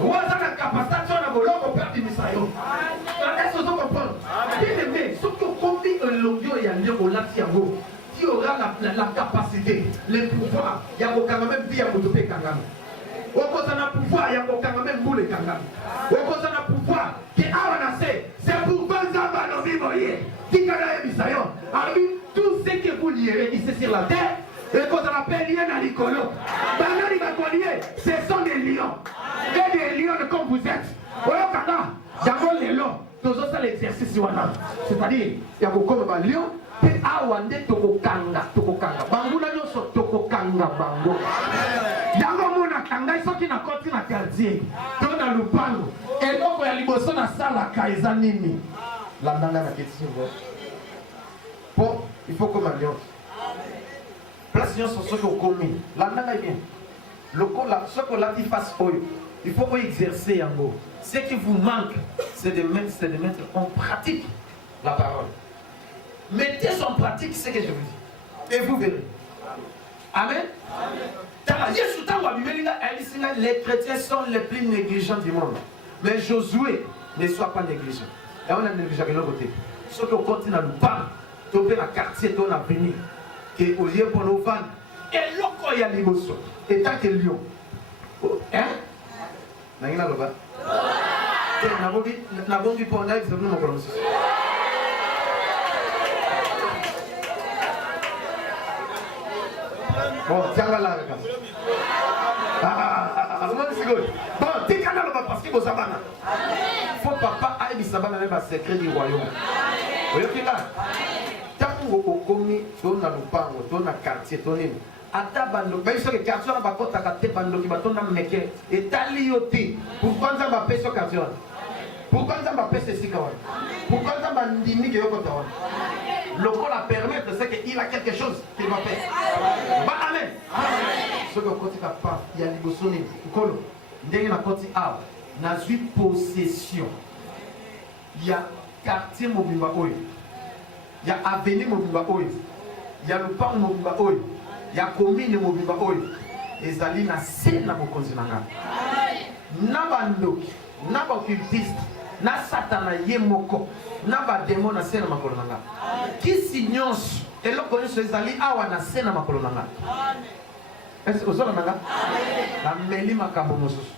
Waza na capacité na boloko perdre misayo. Est-ce que vous comprenez? Bien aimé, ce que combien l'audio y a lieu au latiango, qui aura la capacité, le pouvoir, il y a aucun même vie à vous donner kangam. Au cause d'un pouvoir, il y a aucun même boule kangam. Au cause d'un pouvoir, qui a lancé, c'est pour 20 ans dans nos vies, qui a misayo. Alors tout ce que vous lirez ici sur la terre, et qu'on appelle lié dans l'icolo. Ce sont des lions. Et des lions comme vous êtes. D'abord les lions. Tous ça l'exercice. C'est-à-dire, il y a beaucoup de lions. Et awande tokokanga. Bangula nyoso tokokanga bango. Yango mona kanga iso ki na koti na quartier. To na lupango. Et donc ya liboso na sala kaisa nini. La ndanga na kiti. Bon, il faut comme un lion. Place sur ce qu'on commet. La nana est bien. Le ce qu'on l'a dit face au il faut exercer en gros. Ce qui vous manque, c'est de mettre en pratique la parole. Mettez en pratique ce que je vous dis. Et vous verrez. Amen. Les chrétiens sont les plus négligents du monde. Mais Josué ne soit pas négligent. Et on a négligé de l'autre côté. Ce qu'on continue à nous parler, tomber dans le quartier, on a venu. Que au lieu pour nos vannes, et l'autre il y a l'émotion, et tant que lion, hein? N'a pas n'a pas vu pour un aide, c'est mon prononciation. Bon, tiens là, bon, t'es canal parce que vous avez faut papa aille du sabbat même à secret du royaume. Vous voyez là? Tango okomi tona lupango tona quartier tonini ata bando ba iso ke quartier na bakota ka te bando ki batonda meke etali yote pourquoi nzamba peso quartier pourquoi nzamba peso sika wana pourquoi nzamba ndimi ke yokota wana lokola permettre c'est que il a quelque chose qu'il va faire ba amen ce que koti ka pa ya liboso ni kolo ndenge na koti a na zui possession ya quartier mobimba oyo. Il y a avenue Mobimba Oyo, il y a le pan Mobimba Oyo, il y a commune Mobimba Oyo. Et Zali na scène na bokonzi nanga. Na bandoki, na occultiste, na satana yemoko, na ba démon na scène makolo nanga. Qui signonce et le connaît ce Zali awa na scène makolo nanga. Est-ce que vous avez nanga? La meli makambo mosusu.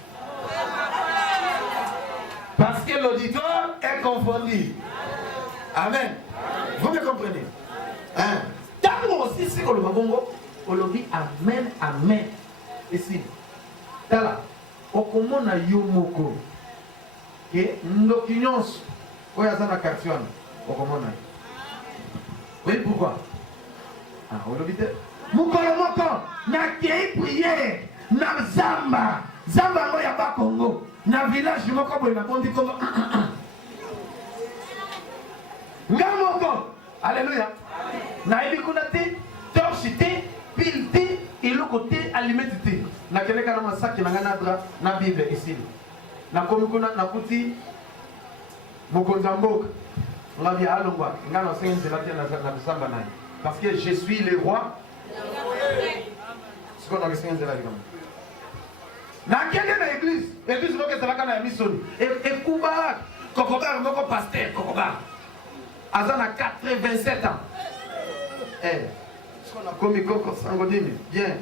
Parce que l'auditeur est confondu. Amen. Vous me comprenez? Hein? Tant aussi, c'est que le mabongo, on le dit Amen, Amen. Ici, là, au comment na yomoko, que n'okinyons, où y a ça la cartion, au comment na. Oui, pourquoi? Ah, on le dit. Mukolomoko, na kei prière, na zamba, zamba no ya ba Congo, na village moko boy na bondi Congo. Ngamoko, alléluia. Naïbi kunati, torchité, pilti, et le côté alimenté. Na kele kana masaki na ngana na Bible ici. Na komikuna na kuti mokonzamboka. On a bien alongwa, ngana senze la tena na samba nayi. Parce que je suis le roi. Ce qu'on a senze la comme. Na kele na église loke zalaka na mission. Et kuba kokoba moko pasteur kokoba. Azana 87 ans. Eh, ce qu'on a commis Coco Sangodini, bien.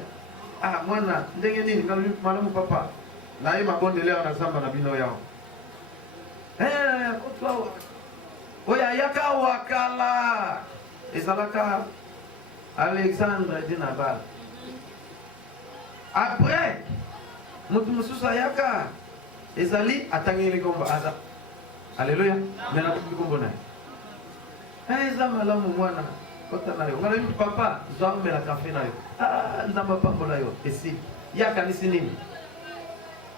Ah, moi, ndenge nini, quand lui, madame papa, na ima bonde leo na zamba na bino yao. Kotwa. Oya yaka wakala. Ezalaka Alexandre Dinabal. Après, mutu mususa yaka ezali atangeli komba aza. Alléluia. Mena kombo na. Zama la mwana kota nayo. Ngala yu papa zama la kafe nayo. Nzamba pambo nayo. Esi. Ya kanisi nini?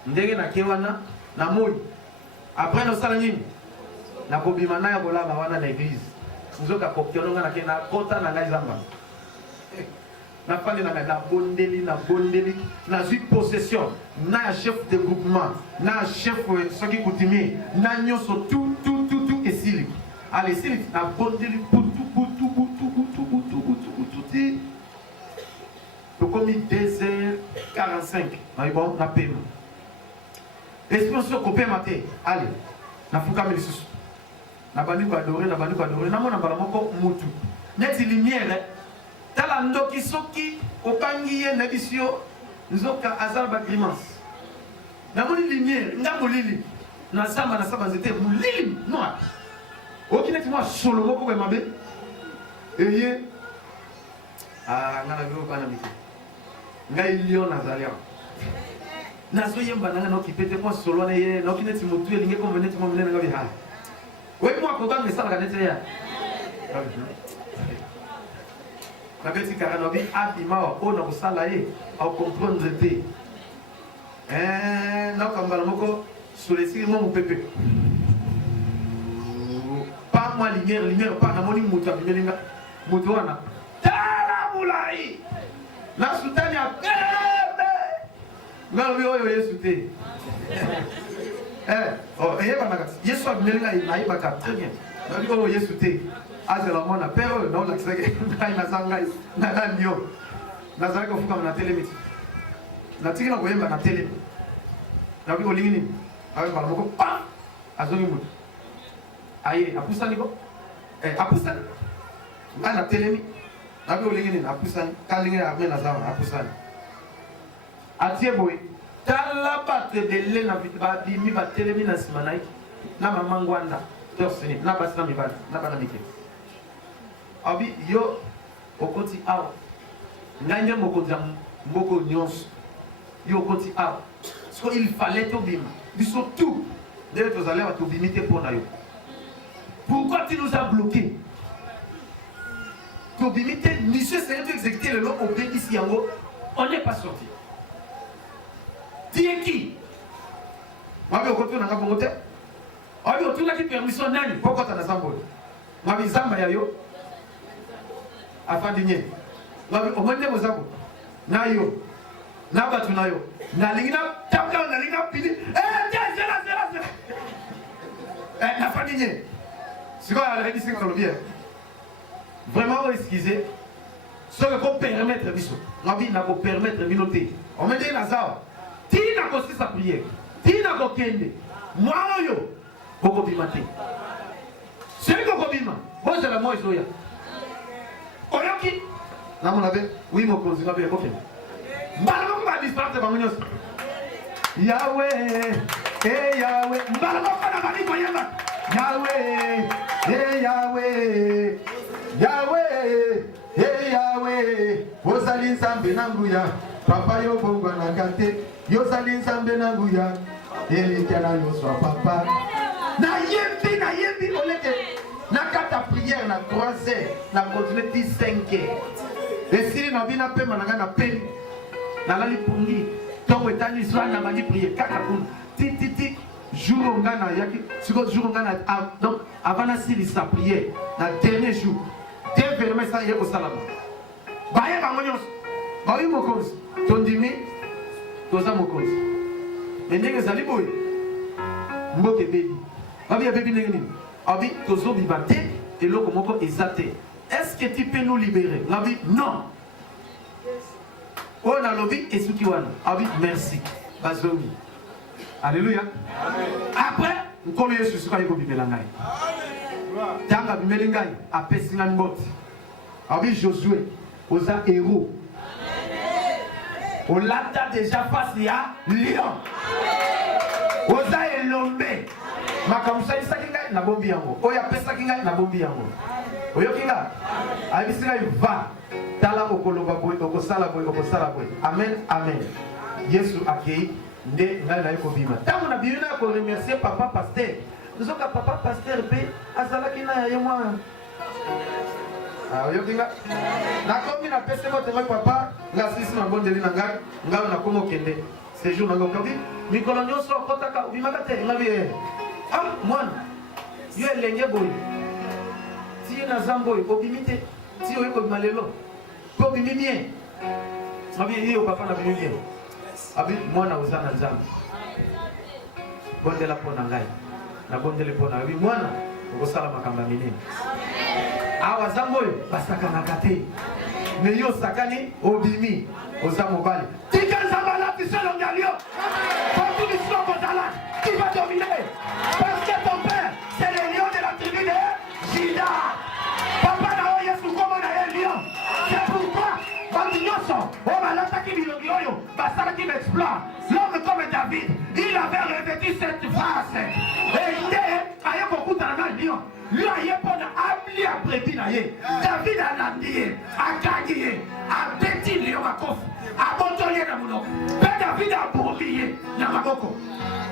Ndenge na kewana na moi. Après no sala nini? Na kobima nayo bolaba wana na église. Nzoka kokiononga na kena kota na ngai zamba. Na fani na bondeli na zui possession na chef de groupement na chef soki coutumier na nyoso tout esili. Allez, si na bondeli butu. Le commis 2h45. Mais bon, na paiement. esprit sur coupé maté allez na fuka melisusu na bandi ko adorer na mona bala moko mutu net lumière tala ndoki soki obangi ye na bisio nzoka azal ba grimace na moni lumière ngambo lili na samba nzete mulili noir okineti moi solo moko ko mabe eye ngana bio bana miki ngai lion nazalia nazo yemba nanga no kipete moi solo na ye no kineti mutu elinge ko veneti mo menena ngabi ha we moi ko banga sala kanete ya na beti karano bi abima o na kusala ye au comprendre te na kambala moko solesi mo mo pepe pas moi lumière pas na moni mutu abimelinga mutu wana tala mulai na sutani akebe ngabi oyo Yesu te bana Yesu abimelinga na ibaka très bien ngabi oyo Yesu te azela mona pero na la kisake na zanga na ndio na zanga kufuka na telemiti na tikina koyemba na tele ngabi olingini awe bala moko pa azongi mutu aye apusani ko apusani ana telemi ngabi olingini apusani kalingi amena zawa apusani atie boy tala batre de lena vitba di mi ba telemi na simanai na mamangwanda torseni na basna mi bana na bana mike abi yo okoti awa nganya moko nyonso yo okoti awa so il fallait tobima biso tout dès que vous allez à tobimité pour na yo pourquoi tu nous as bloqué tobimité monsieur c'est exécuter le lot au pays ici yango on n'est pas sorti tu es qui mabi okoti na ngabo ngote abi otuna ki permission nani pourquoi tu na sambo mabi zamba ya yo afandi nye ngabi omende mozako nayo nabatu nayo nalingina tabla nalingina pili zela nafandi nye siko ya rebi singa lobie vraiment excusez ce que ko permettre biso ngabi na ko permettre binoté omende na zawa tina ko sisa prière tina ko kende mwayo boko bimate siko ko bima boza la moyo ya oyoki na mona be oui mo konzi ngabe ko kende mbala ko ba disparaître ba monyos Yahweh Yahweh mbala ko na bali ko yamba Yahweh Yahweh Yahweh Yahweh ozali nzambe nanguya papa yo bongwa na kate yo zali nzambe nanguya elekela yo so papa na yembi oleke na kata prière na 3 heures na continuer 5 heures esili na bina pema na ngana peni na lali pungi tongo etani swa na bani prière kaka kun ti jour ngana yaki siko jour ngana donc avant la sili sa prière na dernier jour te verme sa yeko salama baye bangonyos bayi mokonzi tondimi toza mokonzi ndenge zali boy mboke bebi babi bebi ndenge nini abi tozo bibate eloko moko ezate. Est-ce que tu peux nous libérer? Nabi non. On a lobby et ce qui wana. Abi merci. Bazongi. Alléluia. Après, comme Yesu sera yeko bimelangai. Tanga bimelangai a pesingan bot. Abi Josué, oza héros. On l'a déjà face à Lion. Oza elombe. Makamusa isakinga na bombi yango. Oya pesa kinga na bombi yango. Oyokinga. Abisika va. Tala okoloba boy okosala boy. Amen, amen. Yesu akei nde ngai na yeko bima. Tango na bina ko remercier papa pasteur. Nzoka papa pasteur pe azala kina ya yemwa. Oyokinga. Na komi na pese mo temo papa la sisi na bondeli na ngai ngalo na komo kende. Séjour na ngokabi mikolo nyonso kotaka ubimaka te ngabi ah mwana yo elenge boy ti na zamboy obimite ti yo ko malelo ko bimimie ngabi yo papa na bimimie abi mwana uzana nzambe bondela pona ngai na bondele pona abi mwana ukosala makamba minene awa zamboy basaka na kate me yo sakani obimi oza mobali tika nzamba la tiselo ngalio partout du soko dalak exploits. L'homme comme David, il avait revêtu cette face. Et il est, il y a beaucoup d'années, lion ye pona abli apreti na ye David alandi a gagné a beti lion makofi a botoli na monoko pe David a bourrié na maboko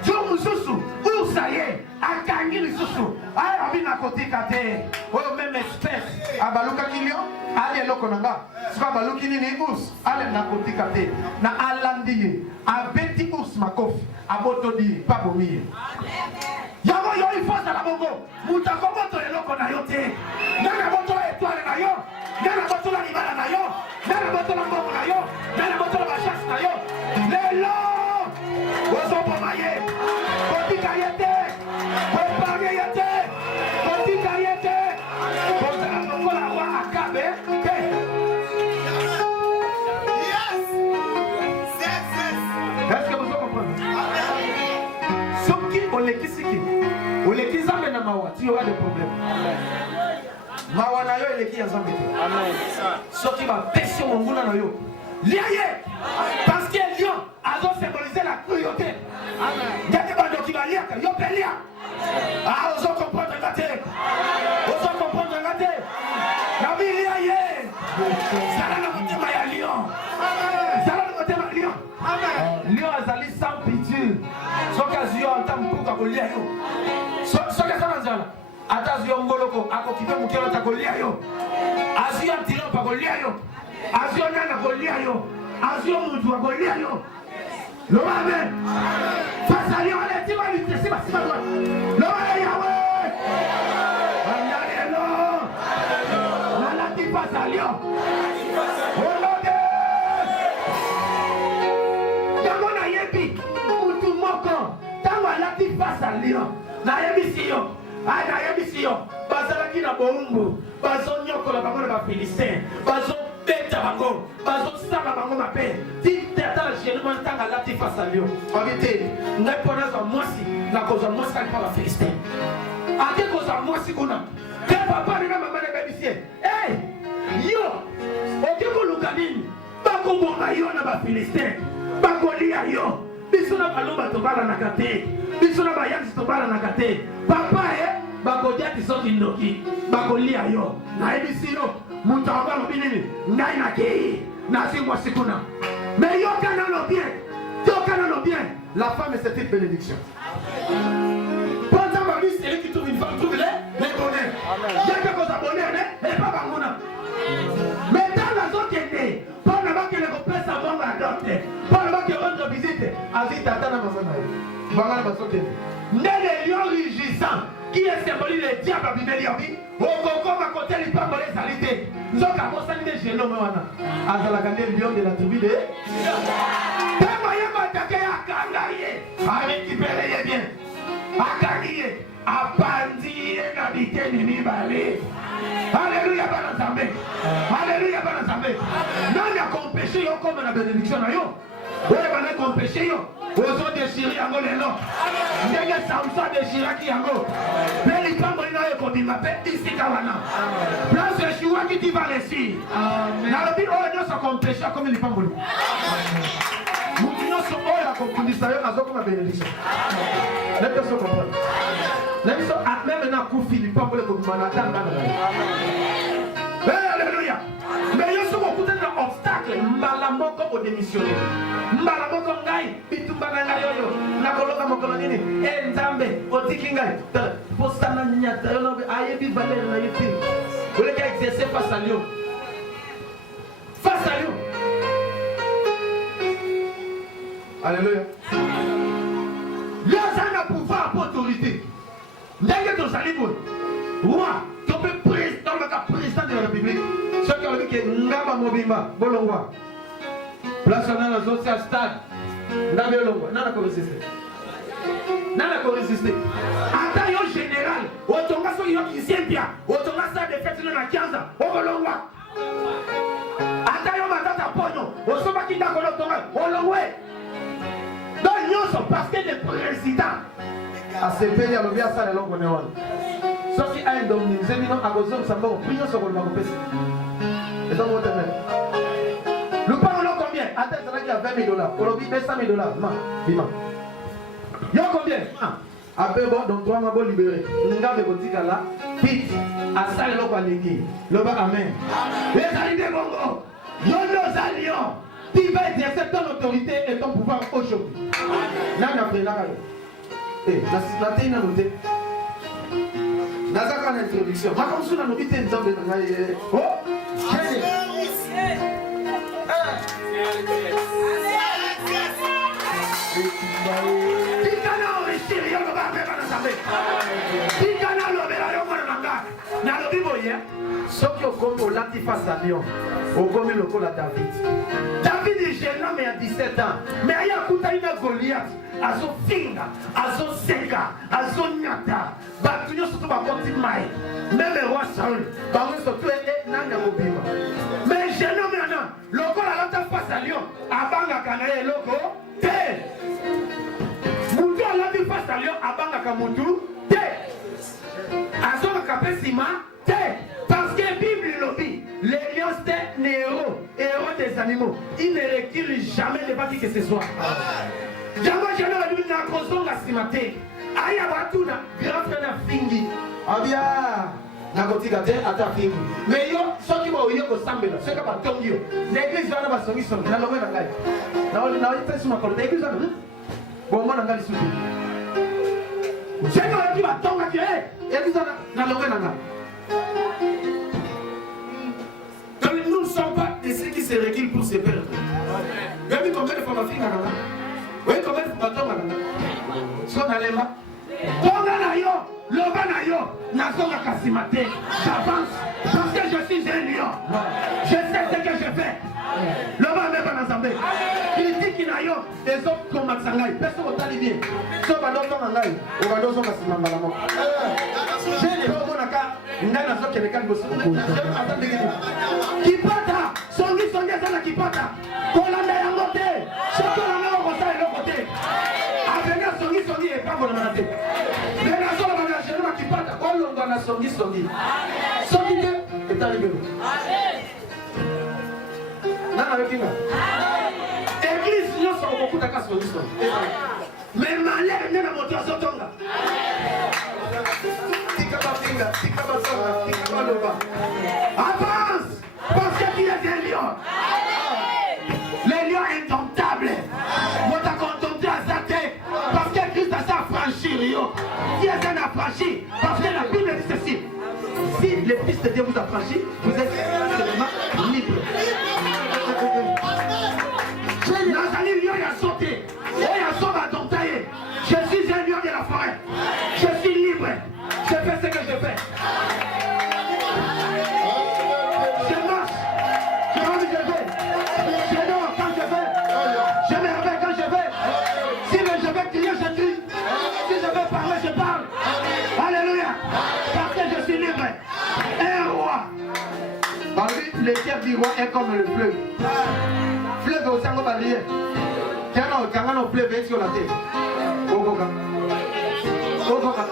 jour mususu ursa ye a gagné lisusu a abina kotika te oyo même espèce a baluka lion ale loko nanga sika baluki nini urs ale na kotika te na alandi ye a beti urs makofi a botoli pa bomiye yango yo il faut la bongo mutako moto eloko na yo te nana moto étoile na yo nana moto la libala na yo nana moto la bongo na yo nana moto la chasse na yo lelo ozo pomaye kotika yete kopage yete kotika yete kotika bongo la wa akabe ke est-ce que vous comprenez soki olekisiki oleki zambe na mawa tu aura des problèmes mawa na yo eleki ya zambe amen soki ba pesi monguna na yo liaye parce que lion azo symboliser la cruauté amen ngati bando kibaliaka yo pelia ah ozo comprendre ngate ozo comprendre ngate na bi liaye sala na motema ya lion amen sala na motema lion amen lion azali sans pitié soki azio antampuka kolia yo soki asala nzala ata azio ngoloko akokipe mokelo ta kolia yo azio antilope akolia yo azio nyana kolia yo azio mutu akolia yo loba amen face à lion allez tima lutte siba toi loba Yahweh andalelo nalati face à lion olode yango na yebi mutu moko tango alati face à lion na yebisi yo na yebisi yo bazalaki na boumbu bazonyokola bango na bafilistin bazobeta bango bazosala bango mabe ti tata la génie mwana ntango alati face à lion obi te ngai mpo nazwa mwasi nakozwa mwasi kali mpa bafilistin ake kozwa mwasi kuna te papa nina mama na bebisi ye yo oki koluka nini bakobonga yo na bafilistin bakolia yo biso na baloba tobalanaka te biso na bayanzi tobalanaka te papa bakodia ti soki ndoki bakolia yo nayebisi yo moto yango alobi nini ngai nakei nazwi mwasi kuna mais yoka nano bien la femme c'est une bénédiction pendant babisi celui qui trouve une femme trouve les bonheurs yaka koza bonheur ne epa banguna mais dans la zone ende mpona bakele kopesa bongo adopte mpona bakele rendre visite azwi tata na mama na ye bangana bazokende nde le lion rugissant qui est symbolique le diable abimeli abi okokoma kote lipango ezali te nzoka akosali nde genome wana azalaka nde lion de la tribu de ntango ye matake ye akanga ye arekipere ye bien akangi ye apandi ye na biteni mibale alléluia bana nzambe alléluia bana nzambe nani akompeshe yo okoma na bénédiction na yo oyo bana ekompeshe yo ozodesire yango lelo ndenge samson adesiraki yango mpe lipango lino oyo ekobima mpe isika wana place eshuwaki ti valesi nalobi oyo nyonso akompeshe akomi lipango lino mutu nyonso oyo akokundisa yo azokoma bénédiction nebiso comprendre nebiso meme na kufi lipango lekobima na tanga na yo alléluia mais yo soki okutani na obstacle mbala moko odémissionné mbala moko ngai bitumba na ngai oyo nakoloka mokolo nini nzambe otiki ngai posana nyata yo lobi ayebi valeur na ye te oleki exercer face à lion alléluia yo aza na pouvoir po autorité ndenge tozali boye roi tope président de la république soki olobi ke ngamba mobimba bolongwa place wana nazosi ya stade ndabe olongwa nana koresiste ata yo général otonga soki yo kisiempia otonga stade de fete na kianza okolongwa ata yo matata ponyo osobaki ndako lotonga olongwe donc nyonso parce que le président asepeli alobi asala elongo ne wana soki aindemnize bino akozongisa mbongo pri nyonso koloba kopesa ezongo te meme lupango lo combien ata qui a 20 000 $. Colombie, 200 000 $. Bima. Yo combien? Après bon, donc 3 mois pour libérer. Nga me botika là, vite. À ça le loba lingi. Loba amen. Les alliés de Congo. Yo nos alliés. Qui va exercer ton autorité et ton pouvoir aujourd'hui. Nana prena. Eh, la tena noté. Nazaka une introduction. Ma comme ça nous dit nzambe na ngai. Oh. Soki okomi olati face à Lion, okomi lokola David. David est jeune homme à 17 ans, mais il y a Koutaïna Goliath, azofinga, azoseka, azonyata, batunyo surtout bakoti mai. Même le roi Saül, bango surtout nanga mobima. Mais jeune homme yana, lokola lata face à Lion, abanga kanaye loko, te. Mutu alati face à Lion, abanga kamutu, te. Azonga kapesima, te. Parce que la Bible lobby, les lions c'est des héros des animaux. Ils ne reculent jamais de pas qui que ce soit. Jamais je n'ai vu la cause la simate. Aya batuna, grand frère fingi. Abia, na kotika te ata fingi. Mais yo, ceux qui vont yo ko sambela, ceux qui va tomber yo. L'église va na songi songi, na longa na ngai. Na ita suma ko l'église va. Bon moi na ngai suki. Ceux qui va tomber qui église na longa na ngai. Donc nous ne sommes pas de ceux qui se reculent pour se perdre. Vous avez vu combien de fois ma fille n'a pas? Vous voyez combien de fois ma fille n'a pas? Ce qu'on a les mains. Tonganayo, Lobanayo, Nazonga Kasimate, j'avance parce que je suis un lion. Je sais ce que je fais. Loba même pas ensemble. Critique Nayo, les autres comme Matsangai, personne au talibien. Sauf à d'autres Nangai, ou à d'autres Kasimambalamo. J'ai les gens Ndana zoke le kalbo Kipata, songi songi sana kipata. Kolanda ya mote, chaque na ngoko sa le côté. Avenga songi songi e pango na manate. Bena so ba na shema kipata, kolonga na songi songi. Songi te etaribe. Amen. Nana wekinga. Église yo so kokuta ka songi songi. Mais malheur na moto azotonga. Avance parce que tu es un lion. Les lions indomptables. Moi t'as contenté à sa tête parce que Christ a s'affranchi. Qui est un affranchi? Parce que la Bible dit ceci. Si le Fils de Dieu vous affranchit, vous êtes seulement libre. Nazali lion a sauté. Il a sauvé à ton taillé. Je suis un lion de la forêt. Je suis libre. Je fais ce que je fais. Je marche. Je rentre, je fais. Je dors quand je fais. Je me réveille quand je fais. Si je vais crier, je crie. Si je vais parler, je parle. Alléluia. Parce que je suis libre. Un roi. Par lui, le chef du roi est comme le fleuve. Fleuve au sango barrière. Quand on fleuve est sur la terre. Ogoga. Ogoga.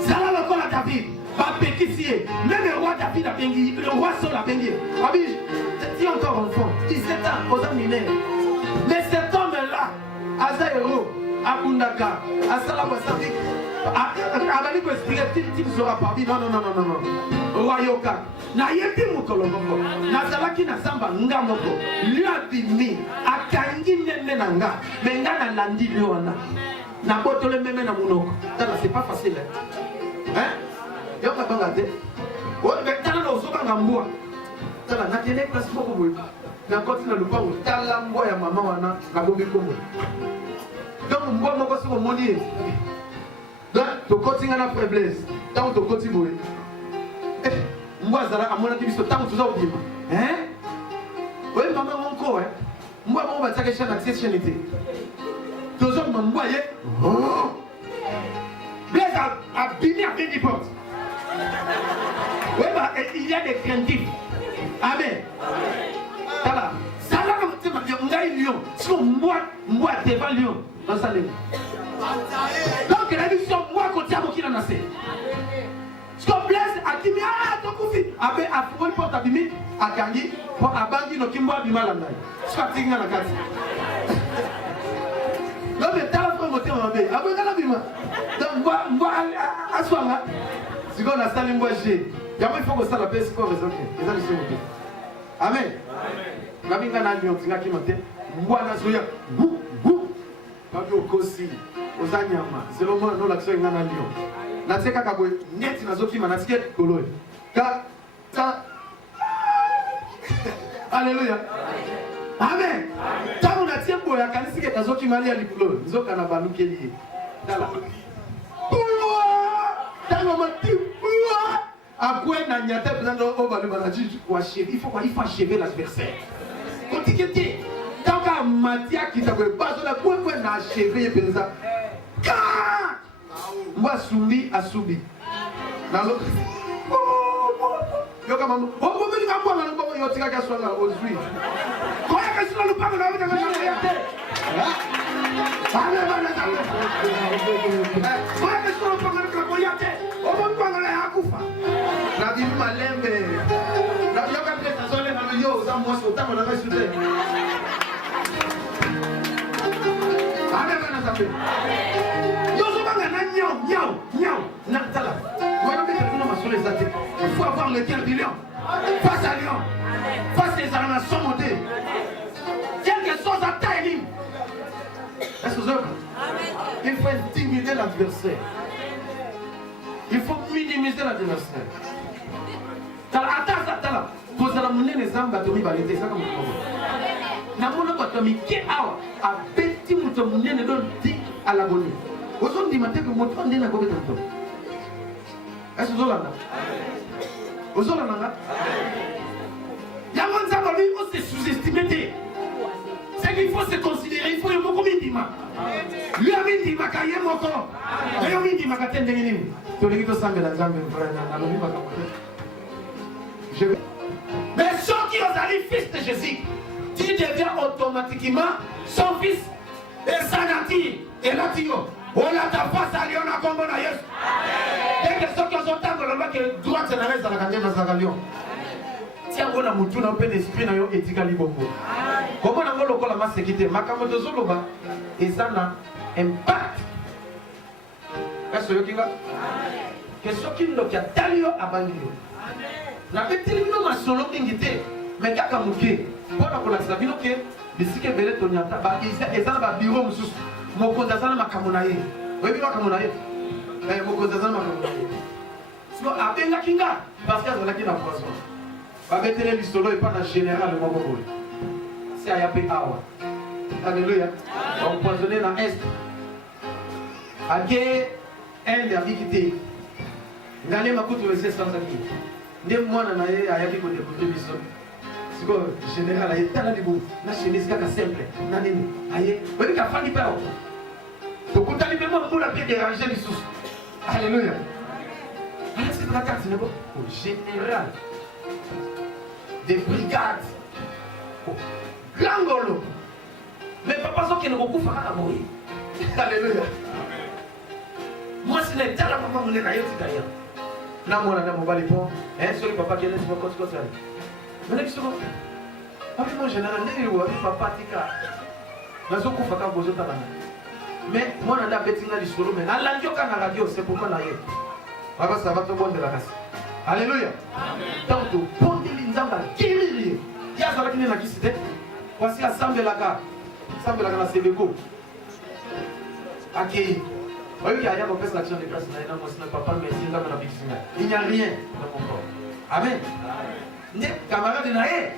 Zala le corps à David, va péquisier. Même le roi David a béni, le roi Saul a béni. Abi, tu es encore enfant, 17 ans, aux hommes mineurs. Mais cet homme-là, Azaero, Abundaka, Asala Wasabi, Abali peut expliquer, tu ne seras pas dit. Non. Roi Yoka, na yebi mukolomoko, na zalaki na samba ngamoko, lui a bimi, akangi nene nanga, mais nga na landi liona. Na botole meme na munoko. C'est pas facile. Hein? Yo ka banga te. O be tala no so banga mbwa. Tala na tene place moko boy. Na koti na lupango tala mbwa ya mama wana na bombi kombo. Donc mbwa moko so moni. Donc to koti ngana faiblesse. Tant to koti boy. Mbwa zala amona ki biso tant to za odima. Hein? Oui mama monko hein. Mbwa mo ba tsaka chana accessibilité. Deux hommes m'ont envoyé. Blaise a bini à des portes. Oui, bah, il y a des craintifs. Amen. Voilà. Ça là, on a un lion. Si on moi devant lion, dans sa ligne. Donc, la vie sur moi, quand il y a beaucoup qui l'a nassé. Ce qu'on Blaise akimi tokufi abe afungoli porte abimi akangi po abangi no kimbo abima la ngai swatinga na kati non mais tala ko motema mabe abwe kana bima donc mbo aswanga siko na sali mbo je yamo il faut que ça la paix siko résolve les amis c'est ok amen ngabinga na ndio tinga kimote mbo na soya babi okosi ozanyama zelo mona no l'action ngana ndio na tseka kabwe neti nazokima na ticket koloye ka ta Alléluia. Amen. Tant on a tiens pour la canisse que t'as qui m'a dit à l'iclo, nous autres on a banou qui est là. Tant on m'a dit à quoi n'a n'y a pas besoin de banou banaji pour achever. Il faut achever l'adversaire. Continuez. Tant qu'à Mathia qui t'a pas besoin de quoi n'a achevé besoin. Moi soubi à soubi. Dans l'autre. Yo kama o mimi ngambwa ngalo baba yo tika kaswa ngalo ozwi ko ya kaswa lu panga ngalo ngalo yate ale bana ngalo ko ya kaswa lu panga ngalo yate o mo panga la yakufa na di malembe na yo ka pesa zole ngalo yo za mwaso tama na kasute ale bana zambe yo zo banga na nyao na tala il faut avoir le cœur du lion. Face à lion. Face les arnations montées. Quelque chose à taille. Est-ce que vous avez? Il faut intimider l'adversaire. Il faut minimiser l'adversaire. Attends. Vous allez mener les armes batomi balete. Ça comme ça. Namona batomi qui a petit mouton ne donne dit à la bonne. Aujourd'hui matin que mouton ne n'a pas besoin. Est-ce que vous avez? Vous avez il y a un savoir lui on s'est sous-estimé. C'est qu'il faut se considérer, il faut y avoir combien d'ima. Lui a mis d'ima quand il y a mon corps. Il y a mis d'ima quand il y a des gens. Tu les quittes ensemble la jambe mais ceux qui ont allé fils de Jésus, tu deviens automatiquement son fils et sa nature. Et là tu on a ta face à Lyon à Congo na Yesu. Dès que ceux qui ont entendu le mec que droite c'est la reste dans la candienne dans la Lyon. Tiens on a mutu na peu d'esprit na yo etika libongo. Comment na ngolo kola masekite makambo de zoloba ezana impact. Est-ce que kinga? Que ceux qui n'ont qu'à talio abangio. Na petili no masolo ngite mais kaka muke. Bona kola sabino ke bisike bele tonyata ba ezana ba bureau mususu. Mokonzazana makamonaye. Webi makamonaye. Mokonzazana makamonaye. Siko abenga kinga parce que azala kina poisson. Ba betele lisolo et pas na général le moko. C'est ayape awa. Alléluia. On poisonner na est. Age un de abikité. Ngale makutu wese sans aki. Ndé mwana na ye ayaki ko découvrir biso. Siko général aye tala libu na chemise kaka simple. Na nini? Aye. Webi ka fani pao. Donc, vous allez vraiment pour la paix déranger les sous. Alléluia. Alors, c'est la carte, c'est au général des brigades. L'angolo. Mais papa, ça qui ne recouvre pas à mourir. Alléluia. Moi, c'est les talents, maman, on est là, c'est d'ailleurs. Là, moi, là, mon balipon. Sur le papa qui est là, c'est mon côté côté. Mais là, c'est bon. Avec mon général, papa, tika. Là, je coupe à vous autres. Mais moi, on a bêtise dans l'histoire, mais dans la radio, c'est pourquoi on a eu. Parce que ça va te bon de la race. Alléluia. Tant que bon de l'inzamba, guérir. Il y a ça qui n'est pas qui c'était. Voici la sambe la gare. Sambe la gare, c'est le go. Accueilli. Vous voyez qu'il y a un peu l'action de grâce. Il n'y a rien dans mon corps. Amen. Net camarade de Naé.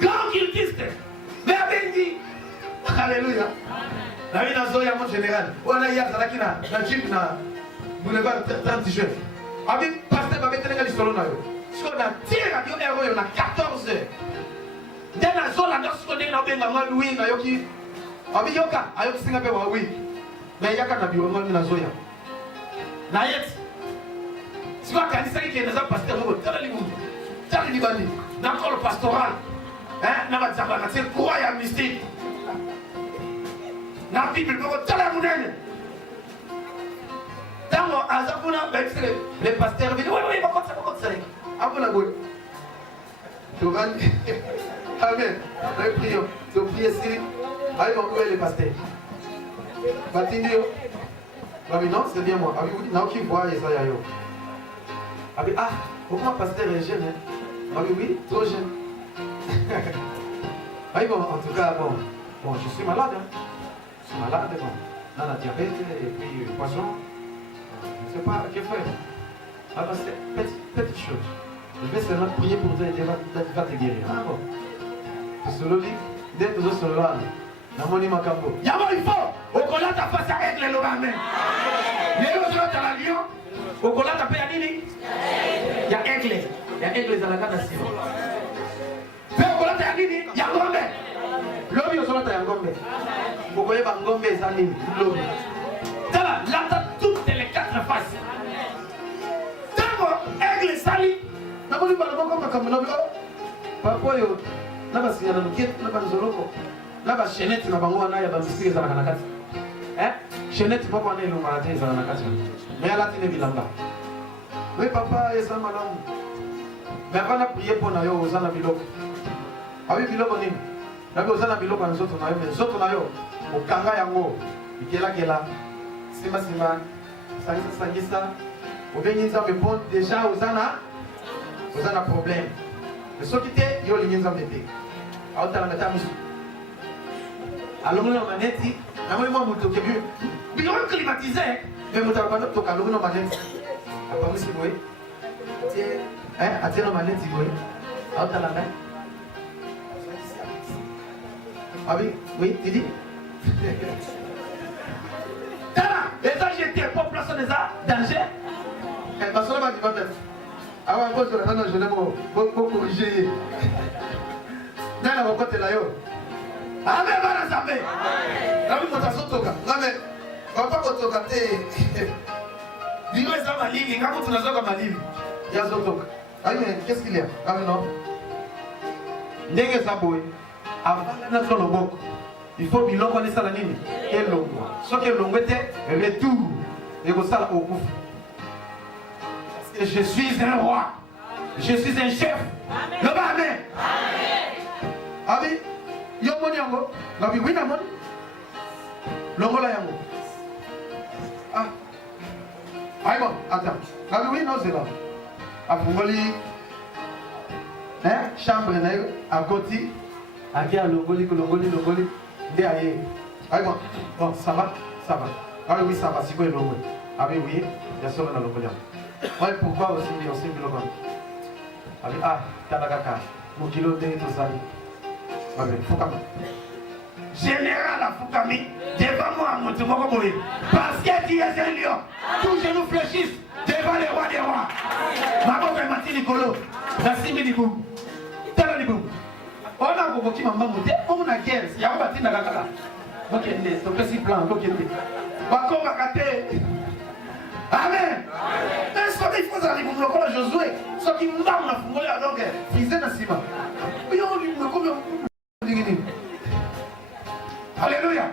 Grand cultiste. Mais Abendi. Alléluia. La vie dans Zoya, mon général. On a hier, ça na jeep na boulevard 30 juin. Abi pasteur va mettre les solo na yo. Ce qu'on a tiré radio héros, on a 14 heures. Dès la zone, on a ce qu'on est dans benga Louis na yoki. Abi yoka, ayoki singa pe wa oui. Mais yaka na bureau na Zoya. Na yet. Si quoi kanisa qui est dans pasteur mo tala limu. Tala libani. Dans le pastoral. Hein, na ba zamba na c'est croyant mystique. Dans la Bible, dans la monnaie. Dans les pasteurs viennent, oui, va comme ça. Après la boule. Amen. Nous prions. Nous prions ici. Allez, on va les pasteurs. Batindio. Non, c'est bien moi. Oui, non, qui voit ça, yo. Ah, pourquoi pasteur est jeune, hein? Oui, trop jeune. Bon, en tout cas, bon, je suis malade, hein. Je suis malade, bon. Dans la diabète et puis le poisson. Je ne sais pas, que faire? C'est petite chose. Je vais seulement prier pour toi et Dieu va te guérir. Ah bon? C'est le lit. Dès que tu es sur le lit, dans mon lit, ma cambo. Yama, il faut! Au collat, t'as pas ça avec les lots, amen. Les lots, tu as la lion. Au collat, t'as pas nini? Il y a aigle. Il y a aigle dans la canne à silo. Fais au collat, t'as nini? Il y a ngombe. L'homme, il y a ngombe. Vous voyez, ngombe, c'est un nini. L'homme. Là, t'as toutes les 4 faces. D'abord, aigle sali. D'abord, il va le voir comme un papa, yo. Là, il y a une quête, là, il y a une chaînette, il y a une mystique, chaînette, papa, il y a une maladie, mais là, tu n'es pas là. Oui, papa, il y a ça, madame. Mais quand on a prié pour nous, on a un bilok. Ah oui, bilok, on est. On a un bilok, on a un autre, on a un kanga yango, il est là. Sima, Sangisa, ou bien ils ont répondu déjà aux un problème. Mais ce qui était, ils ont les gens mettés. Alors, tu as la métamuse. Alors, on a dit, moi, je suis venu. Puis, on climatisé, mais je suis venu à l'eau, on a dit, après, c'est vrai. À tiens, on a dit, alors, tu as la main. Ah oui, tu dis. Et ça, j'étais pas place des danger. Parce que là, tu vas mettre. Avant, je vais corriger. Dans la côté là, yo. Amen, Amen. Amen, papa, quand tu es. Dis-moi ça, ma ligne. Quand tu as ma ligne, il y a Zotoka. Amen, qu'est-ce qu'il y a? Amen, non. N'est-ce pas, boy? Avant notre lobok. Il faut que l'on connaisse la ligne. Et l'on voit. Ce que l'on était, retour. Et vous savez, au coup. Parce que je suis un roi. Je suis un chef. Le Amen. Amen. Yo moni yango. Nabi wina moni. Longola yango. Ah. Aïe bon, attends. Nabi oui, non, c'est là. A Fungoli. Chambre à côté. À qui a Longoli. Dé aïe. Aïe bon, ça va. Ah oui, ça va, c'est quoi le Longoli? Ah oui, il y a ça dans le Longoli. Ouais, pourquoi aussi, il y a aussi le Longoli? Ah, Tanagaka. Mon kilo de tout ça. Ah oui, Fukami. Général à Fukami, devant moi, mon Tumoko. Parce que tu es un lion. Tous genoux fléchissent devant les rois des rois. Maman fait Mati Nicolo. Merci, Minibou. Talanibou. On a convoqué maman monté, on a guerre. Il y a un bâtiment dans la gala. Ok, c'est un petit plan. Ok, Bako Makate. Amen. Et ce qu'il faut aller pour le Josué, ce qui nous a fondé alors que Frisé n'a pas. Mais on lui dit alléluia.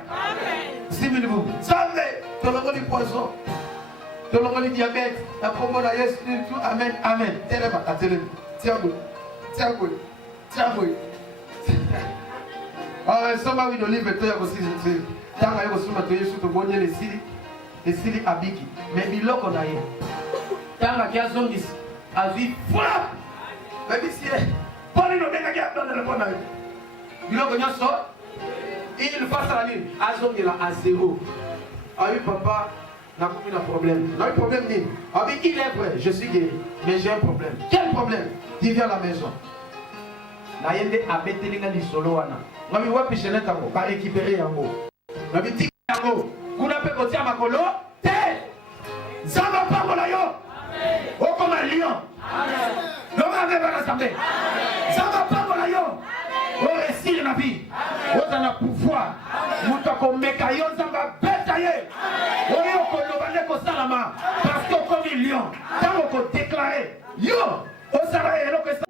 Similibou. Savez, tu as le poison. Tu as le diabète. La promo la yes, tout. Amen. Télé-ma, à télé. Tiens, ah, ça m'a eu de livre, tu as aussi. Tant que tu as reçu sur le les Sili Abiki. Mais il y a un eu. Tant que tu as zongis, a vu, frappe. Mais si, pas les noms qui a donné le bon avis. Il y a un sort. Il passe à la ligne. A zongis là à 0. Ah oui, papa, n'a pas eu de problème. Non, le problème n'est. Ah oui, il est vrai, je suis guéri. Mais j'ai un problème. Quel problème? Il vient à la maison. Na yende abetelinga li solo wana. Ngami wapi chenette yango ba récupérer yango. Ngami tika yango. Kuna pe kotia makolo te. Zamba pangola yo. Amen. Okoma lion. Amen. Loma be bana sambe. Zamba pangola yo. Amen. O réussir na vie. Amen. O pouvoir. Muta ko meka yo zamba betaye. Amen. O yo ko lobane ko salama parce que comme lion. Tango ko déclarer yo. O sala eloko